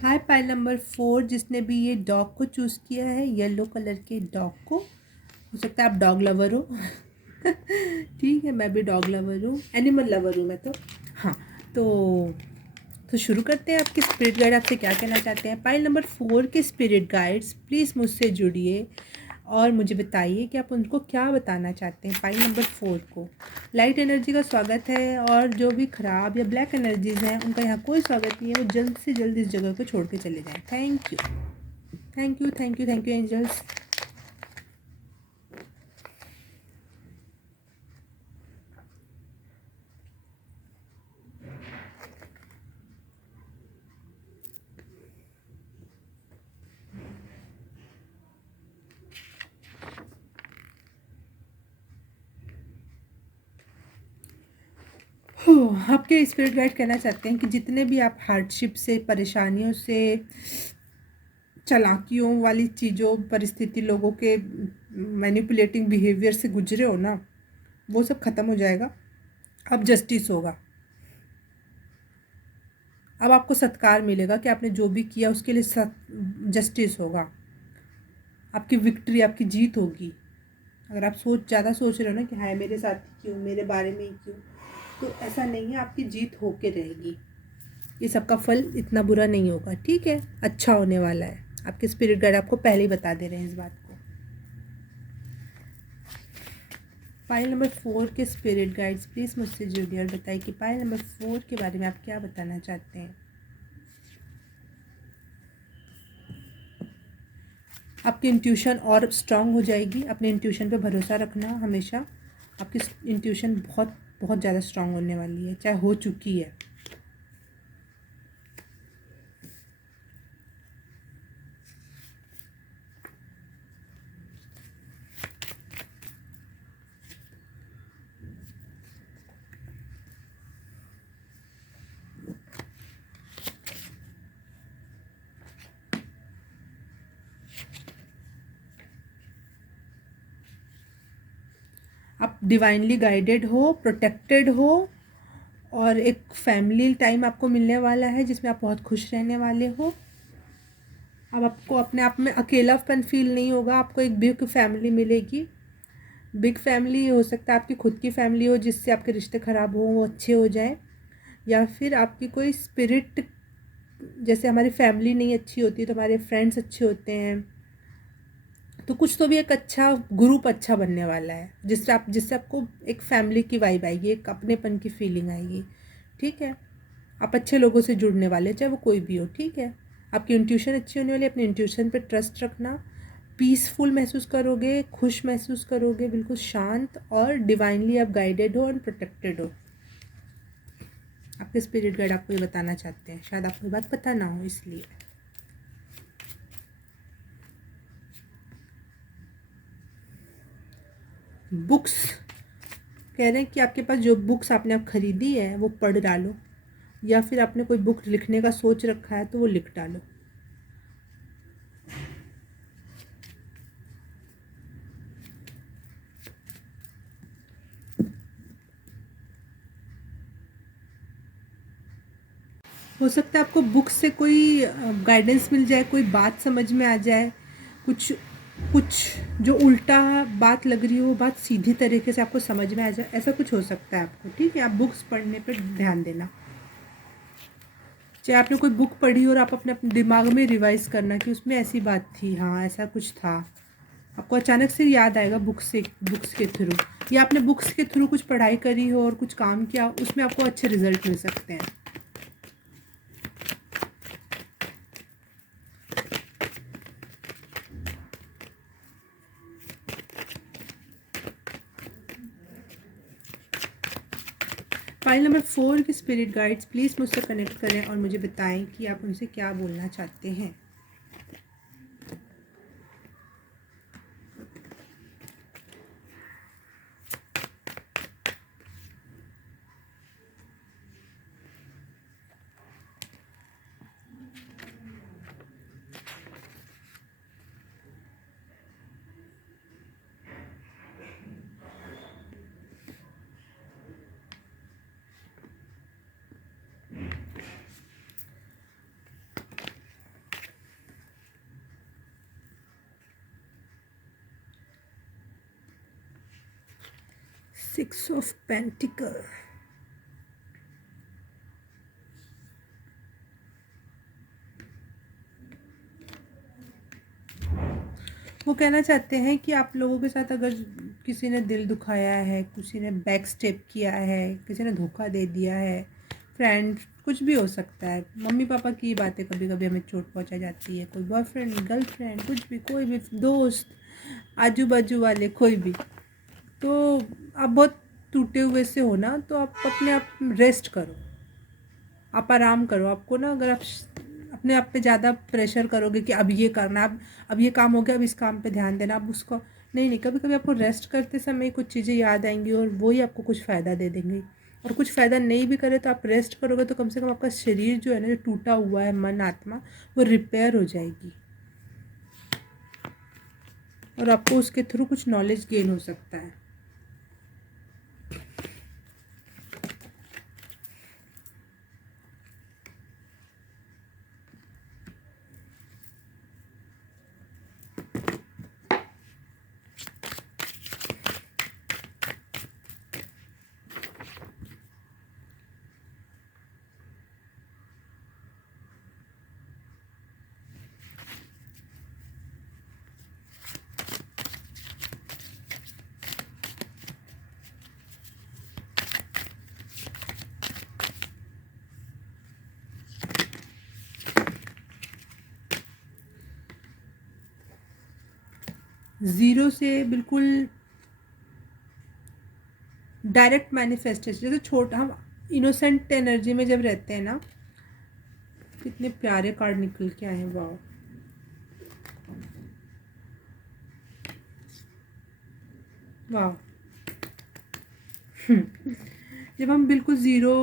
हाय पाइल नंबर 4, जिसने भी ये डॉग को चूज़ किया है, येलो कलर के डॉग को, हो सकता है आप डॉग लवर हो। ठीक है, मैं भी डॉग लवर हूँ, एनिमल लवर हूँ मैं तो। हाँ, तो शुरू करते हैं। आपके स्पिरिट गाइड आपसे क्या कहना चाहते हैं। पाइल नंबर 4 के स्पिरिट गाइड्स, प्लीज़ मुझसे जुड़िए और मुझे बताइए कि आप उनको क्या बताना चाहते हैं। पाइल नंबर 4 को लाइट एनर्जी का स्वागत है, और जो भी ख़राब या ब्लैक एनर्जीज़ हैं उनका यहाँ कोई स्वागत नहीं है। वो जल्द से जल्द इस जगह को छोड़ के चले जाएँ। Thank you, thank you, thank you, thank you angels. आपके स्पिरिट गाइड कहना चाहते हैं कि जितने भी आप हार्डशिप से, परेशानियों से, चालाकियों वाली चीज़ों, परिस्थिति, लोगों के मैनिपुलेटिंग बिहेवियर से गुजरे हो ना, वो सब ख़त्म हो जाएगा। अब जस्टिस होगा। अब आपको सत्कार मिलेगा कि आपने जो भी किया उसके लिए जस्टिस होगा। आपकी विक्ट्री, आपकी जीत होगी। अगर आप ज़्यादा सोच रहे हो ना कि हाय मेरे साथ ही क्यों, मेरे बारे में ही क्यों, तो ऐसा नहीं है, आपकी जीत होके रहेगी। ये सबका फल इतना बुरा नहीं होगा, ठीक है, अच्छा होने वाला है। आपके स्पिरिट गाइड आपको पहले ही बता दे रहे हैं इस बात को। पाइल नंबर 4 के स्पिरिट गाइड्स प्लीज़ मुझसे जुड़िए और बताइए कि पाइल नंबर 4 के बारे में आप क्या बताना चाहते हैं। आपकी इंट्यूशन और स्ट्रांग हो जाएगी। अपने इंट्यूशन पे भरोसा रखना हमेशा। आपकी इंट्यूशन बहुत बहुत ज़्यादा स्ट्रांग होने वाली है, चाहे हो चुकी है। आप डिवाइनली गाइडेड हो, प्रोटेक्टेड हो, और एक फैमिली टाइम आपको मिलने वाला है जिसमें आप बहुत खुश रहने वाले हो। अब आपको अपने आप में अकेलापन फील नहीं होगा, आपको एक बिग फैमिली मिलेगी। बिग फैमिली हो सकता है आपकी खुद की फैमिली हो जिससे आपके रिश्ते ख़राब हो वो अच्छे हो जाएं, या फिर आपकी कोई स्पिरिट, जैसे हमारी फैमिली नहीं अच्छी होती तो हमारे फ्रेंड्स अच्छे होते हैं, तो कुछ तो भी एक अच्छा ग्रुप अच्छा बनने वाला है जिससे आपको एक फैमिली की वाइब आएगी, एक अपनेपन की फीलिंग आएगी, ठीक है। आप अच्छे लोगों से जुड़ने वाले, चाहे वो कोई भी हो, ठीक है। आपकी इंट्यूशन अच्छी होने वाली है, अपनी इंट्यूशन पे ट्रस्ट रखना। पीसफुल महसूस करोगे, खुश महसूस करोगे, बिल्कुल शांत, और डिवाइनली आप गाइडेड हो और प्रोटेक्टेड हो। आपके स्पिरिट गाइड आपको ये बताना चाहते हैं, शायद आपको ये बात पता ना हो इसलिए। बुक्स कह रहे हैं कि आपके पास जो बुक्स आपने अब खरीदी है वो पढ़ डालो, या फिर आपने कोई बुक लिखने का सोच रखा है तो वो लिख डालो। हो सकता है आपको बुक से कोई गाइडेंस मिल जाए, कोई बात समझ में आ जाए, कुछ कुछ जो उल्टा बात लग रही हो वो बात सीधी तरीके से आपको समझ में आ जाए, ऐसा कुछ हो सकता है आपको, ठीक है। आप बुक्स पढ़ने पर ध्यान देना। चाहे आपने कोई बुक पढ़ी और आप अपने अपने दिमाग में रिवाइज करना कि उसमें ऐसी बात थी, हाँ ऐसा कुछ था, आपको अचानक से याद आएगा बुक्स के थ्रू, या आपने बुक्स के थ्रू कुछ पढ़ाई करी हो और कुछ काम किया, उसमें आपको अच्छे रिजल्ट मिल सकते हैं। फाइल नंबर 4 के स्पिरिट गाइड्स प्लीज़ मुझसे कनेक्ट करें और मुझे बताएं कि आप उनसे क्या बोलना चाहते हैं। सिक्स ऑफ पेंटिकल, वो कहना चाहते हैं कि आप लोगों के साथ अगर किसी ने दिल दुखाया है, किसी ने बैक स्टेप किया है, किसी ने धोखा दे दिया है, फ्रेंड कुछ भी हो सकता है, मम्मी पापा की बातें कभी कभी हमें चोट पहुंचा जाती है, कोई बॉयफ्रेंड गर्लफ्रेंड कुछ भी, कोई भी दोस्त, आजू बाजू वाले कोई भी, तो आप बहुत टूटे हुए से हो ना, तो आप अपने आप रेस्ट करो, आप आराम करो। आपको ना अगर आप अपने आप पे ज़्यादा प्रेशर करोगे कि अब ये करना, अब ये काम हो गया, अब इस काम पे ध्यान देना, अब उसको नहीं, कभी कभी आपको रेस्ट करते समय कुछ चीज़ें याद आएंगी और वो ही आपको कुछ फ़ायदा दे देंगी। और कुछ फ़ायदा नहीं भी करे तो आप रेस्ट करोगे तो कम से कम आपका शरीर जो है ना, जो टूटा हुआ है मन आत्मा, वो रिपेयर हो जाएगी और आपको उसके थ्रू कुछ नॉलेज गेन हो सकता है। ज़ीरो से बिल्कुल डायरेक्ट मैनिफेस्टेशन, जैसे छोटा हम इनोसेंट एनर्जी में जब रहते हैं ना। कितने प्यारे कार्ड निकल के आए हैं, वाह। वाह। जब हम बिल्कुल ज़ीरो,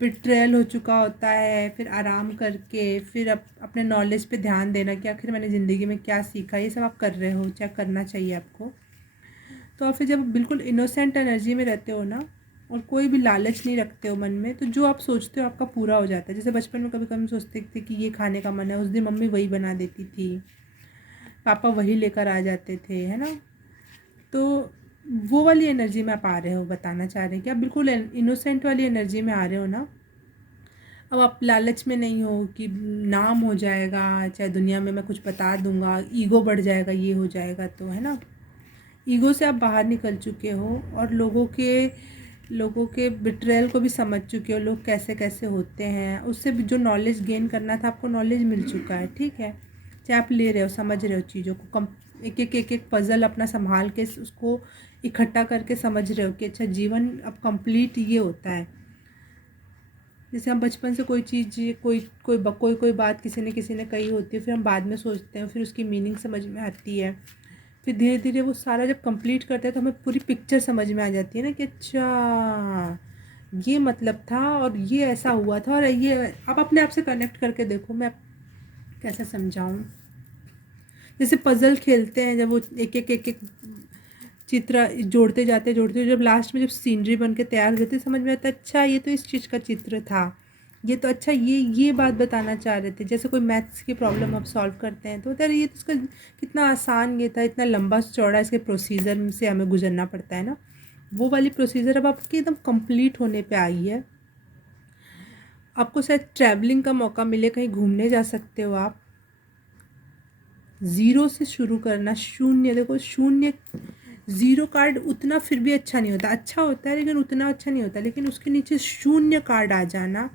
बिट्रेयल हो चुका होता है, फिर आराम करके फिर अपने नॉलेज पे ध्यान देना कि आखिर मैंने ज़िंदगी में क्या सीखा, ये सब आप कर रहे हो, क्या करना चाहिए आपको। तो और फिर जब बिल्कुल इनोसेंट एनर्जी में रहते हो ना, और कोई भी लालच नहीं रखते हो मन में, तो जो आप सोचते हो आपका पूरा हो जाता है। जैसे बचपन में कभी कभी सोचते थे कि ये खाने का मन है, उस दिन मम्मी वही बना देती थी, पापा वही लेकर आ जाते थे, है ना। तो वो वाली एनर्जी में आप आ रहे हो, बताना चाह रहे हैं कि आप बिल्कुल इनोसेंट वाली एनर्जी में आ रहे हो ना। अब आप लालच में नहीं हो कि नाम हो जाएगा, चाहे दुनिया में मैं कुछ बता दूंगा, ईगो बढ़ जाएगा, ये हो जाएगा, तो है ना। ईगो से आप बाहर निकल चुके हो और लोगों के बिट्रेयल को भी समझ चुके हो, लोग कैसे कैसे होते हैं। उससे भी जो नॉलेज गेन करना था आपको, नॉलेज मिल चुका है, ठीक है। चाहे आप ले रहे हो, समझ रहे हो चीज़ों को, एक एक पज़ल अपना संभाल के उसको इकट्ठा करके समझ रहे हो कि अच्छा जीवन अब कंप्लीट ये होता है। जैसे हम बचपन से कोई चीज़, कोई बात किसी ने कही होती है, फिर हम बाद में सोचते हैं, फिर उसकी मीनिंग समझ में आती है। फिर धीरे धीरे वो सारा जब कंप्लीट करते हैं तो हमें पूरी पिक्चर समझ में आ जाती है ना, कि अच्छा ये मतलब था और ये ऐसा हुआ था, और ये आप अपने आप से कनेक्ट करके देखो। मैं कैसे समझाऊं। जैसे पजल खेलते हैं, जब वो एक एक चित्र जोड़ते जब लास्ट में जब सीनरी बन के तैयार होती है, समझ में आता है अच्छा ये तो इस चीज़ का चित्र था, ये तो अच्छा ये बात बताना चाह रहे थे। जैसे कोई मैथ्स की प्रॉब्लम आप सॉल्व करते हैं तो अरे ये तो इसका कितना आसान ये था, इतना लंबा चौड़ा इसके प्रोसीजर से हमें गुजरना पड़ता है ना। वो वाली प्रोसीजर अब आपकी एकदम कंप्लीट होने पे आई है। आपको शायद ट्रैवलिंग का मौका मिले, कहीं घूमने जा सकते हो आप। ज़ीरो से शुरू करना, शून्य, देखो शून्य, ज़ीरो कार्ड उतना फिर भी अच्छा नहीं होता, अच्छा होता है लेकिन उतना अच्छा नहीं होता। लेकिन उसके नीचे शून्य कार्ड आ जाना,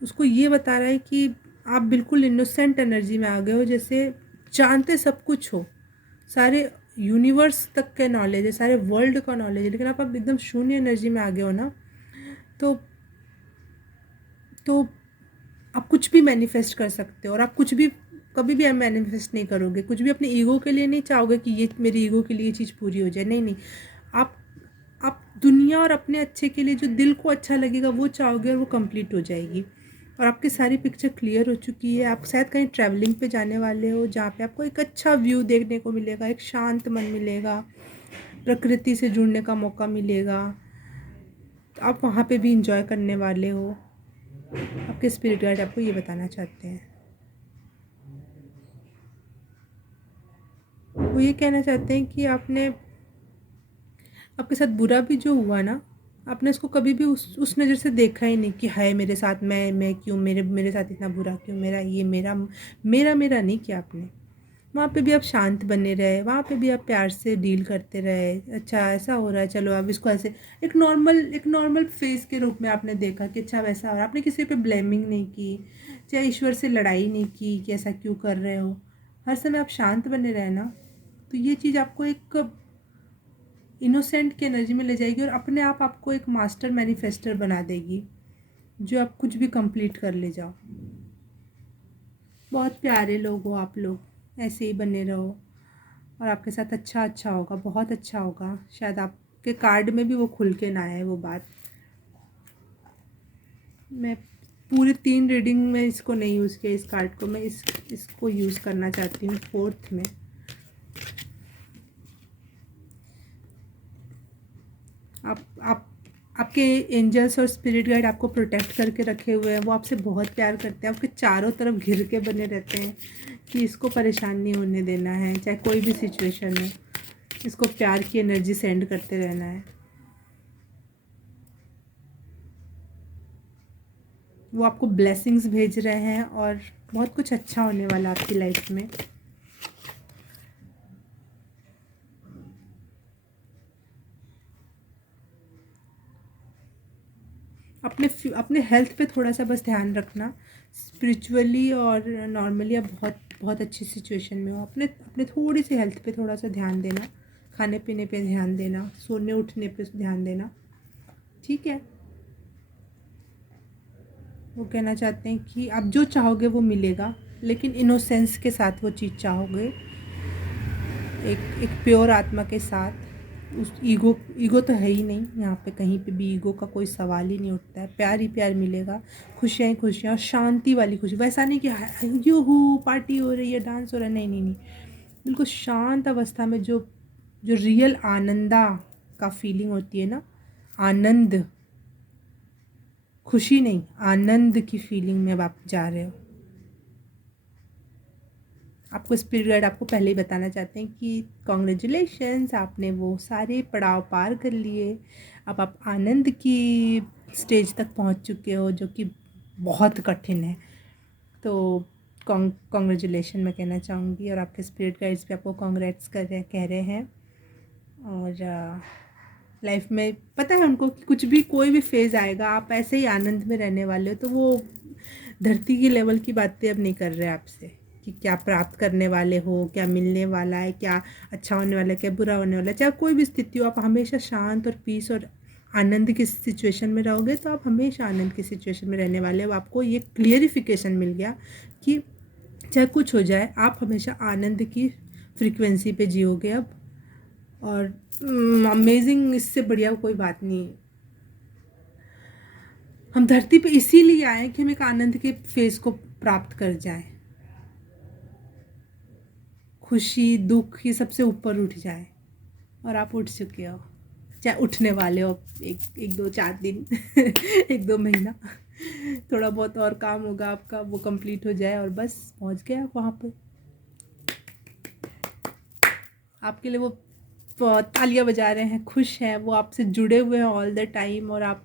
उसको ये बता रहा है कि आप बिल्कुल इनोसेंट एनर्जी में आ गए हो, जैसे जानते सब कुछ हो, सारे यूनिवर्स तक के नॉलेज है, सारे वर्ल्ड का नॉलेज है, लेकिन आप अब एकदम शून्य एनर्जी में आ गए हो ना। तो तो आप कुछ भी मैनिफेस्ट कर सकते हो, और आप कुछ भी कभी भी मैनिफेस्ट नहीं करोगे, कुछ भी अपने ईगो के लिए नहीं चाहोगे कि ये मेरी ईगो के लिए ये चीज़ पूरी हो जाए, नहीं नहीं। आप आप दुनिया और अपने अच्छे के लिए जो दिल को अच्छा लगेगा वो चाहोगे, और वो कंप्लीट हो जाएगी। और आपकी सारी पिक्चर क्लियर हो चुकी है। आप शायद कहीं ट्रैवलिंग पे जाने वाले हो, जहाँ पे आपको एक अच्छा व्यू देखने को मिलेगा, एक शांत मन मिलेगा, प्रकृति से जुड़ने का मौका मिलेगा। आप वहाँ पे भी इंजॉय करने वाले हो। आपके स्पिरिट गाइड आपको ये बताना चाहते हैं, वो ये कहना चाहते हैं कि आपके साथ बुरा भी जो हुआ ना, आपने उसको कभी भी उस नज़र से देखा ही नहीं कि हाय मेरे साथ, मैं क्यों, मेरे मेरे साथ इतना बुरा क्यों, मेरा ये मेरा मेरा मेरा नहीं किया आपने। वहाँ पे भी आप शांत बने रहे, वहाँ पे भी आप प्यार से डील करते रहे। अच्छा ऐसा हो रहा है, चलो अब इसको ऐसे एक नॉर्मल फेस के रूप में आपने देखा कि अच्छा वैसा हो रहा है। आपने किसी पे ब्लेमिंग नहीं की, चाहे ईश्वर से लड़ाई नहीं की कि ऐसा क्यों कर रहे हो। हर समय आप शांत बने रहे ना, तो ये चीज़ आपको एक इनोसेंट की एनर्जी में ले जाएगी, और अपने आप आपको एक मास्टर मैनिफेस्टर बना देगी, जो आप कुछ भी कंप्लीट कर ले जाओ। बहुत प्यारे लोग हो आप लोग, ऐसे ही बने रहो, और आपके साथ अच्छा अच्छा होगा, बहुत अच्छा होगा। शायद आपके कार्ड में भी वो खुल के ना आए वो बात। मैं पूरे 3 रीडिंग में इसको नहीं यूज़ किया, इस कार्ड को मैं इसको यूज़ करना चाहती हूँ 4th में। आप आपके एंजल्स और स्पिरिट गाइड आपको प्रोटेक्ट करके रखे हुए हैं, वो आपसे बहुत प्यार करते हैं, आपके चारों तरफ घिर के बने रहते हैं कि इसको परेशान नहीं होने देना है, चाहे कोई भी सिचुएशन हो, इसको प्यार की एनर्जी सेंड करते रहना है। वो आपको ब्लेसिंग्स भेज रहे हैं, और बहुत कुछ अच्छा होने वाला आपकी लाइफ में। अपने हेल्थ पे थोड़ा सा बस ध्यान रखना। स्पिरिचुअली और नॉर्मली आप बहुत बहुत अच्छी सिचुएशन में हो, अपने अपने थोड़ी सी हेल्थ पे थोड़ा सा ध्यान देना, खाने पीने पे ध्यान देना, सोने उठने पे ध्यान देना, ठीक है। वो कहना चाहते हैं कि आप जो चाहोगे वो मिलेगा, लेकिन इनोसेंस के साथ वो चीज़ चाहोगे, एक प्योर आत्मा के साथ। उस ईगो तो है ही नहीं यहाँ पे, कहीं पे भी ईगो का कोई सवाल ही नहीं उठता है। प्यार ही प्यार मिलेगा, खुशियाँ ही खुशियाँ, और शांति वाली खुशी। वैसा नहीं कि यूहू पार्टी हो रही है, डांस हो रहा है, नहीं नहीं नहीं, बिल्कुल शांत अवस्था में जो जो रियल आनंदा का फीलिंग होती है ना, आनंद, खुशी नहीं, आनंद की फीलिंग में अब आप जा रहे हो। आपको स्पिरिट गाइड आपको पहले ही बताना चाहते हैं कि कॉन्ग्रेचुलेशंस, आपने वो सारे पड़ाव पार कर लिए। अब आप आनंद की स्टेज तक पहुंच चुके हो, जो कि बहुत कठिन है। तो कॉन्ग्रेचुलेशन मैं कहना चाहूँगी, और आपके स्पिरिट गाइड्स भी आपको कॉन्ग्रेट्स कह रहे हैं। और लाइफ में पता है उनको कि कुछ भी, कोई भी फेज़ आएगा, आप ऐसे ही आनंद में रहने वाले हो। तो वो धरती की लेवल की बातें अब नहीं कर रहे आपसे कि क्या प्राप्त करने वाले हो, क्या मिलने वाला है, क्या अच्छा होने वाला है, क्या बुरा होने वाला है। चाहे कोई भी स्थिति हो, आप हमेशा शांत और पीस और आनंद की सिचुएशन में रहोगे, तो आप हमेशा आनंद की सिचुएशन में रहने वाले हो। आपको ये क्लियरिफिकेशन मिल गया कि चाहे कुछ हो जाए, आप हमेशा आनंद की फ्रीक्वेंसी पे जियोगे अब। और अमेजिंग, इससे बढ़िया कोई बात नहीं। हम धरती पे इसीलिए आए कि हम एक आनंद के फेज को प्राप्त कर जाएं, खुशी दुख ये सबसे ऊपर उठ जाए। और आप उठ चुके हो, चाहे उठने वाले हो, एक दो चार दिन एक दो महीना, थोड़ा बहुत और काम होगा आपका, वो कंप्लीट हो जाए और बस पहुंच गए आप वहाँ पे। आपके लिए वो तालियां बजा रहे हैं, खुश हैं, वो आपसे जुड़े हुए हैं ऑल द टाइम। और आप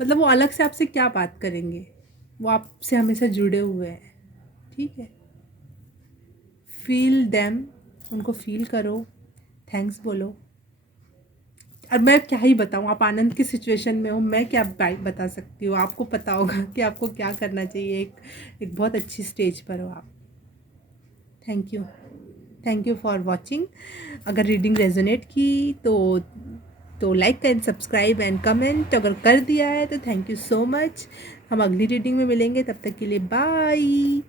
मतलब वो अलग से आपसे क्या बात करेंगे, वो आपसे हमेशा जुड़े हुए हैं, ठीक है। फील देम, उनको फील करो, थैंक्स बोलो। और मैं क्या ही बताऊँ, आप आनंद की सिचुएशन में हो, मैं क्या बता सकती हूँ। आपको पता होगा कि आपको क्या करना चाहिए। एक बहुत अच्छी स्टेज पर हो आप। Thank you for watching. अगर रीडिंग रेजोनेट की तो like and subscribe and comment. अगर कर दिया है तो थैंक यू सो मच। हम अगली रीडिंग में मिलेंगे, तब तक के लिए बाय।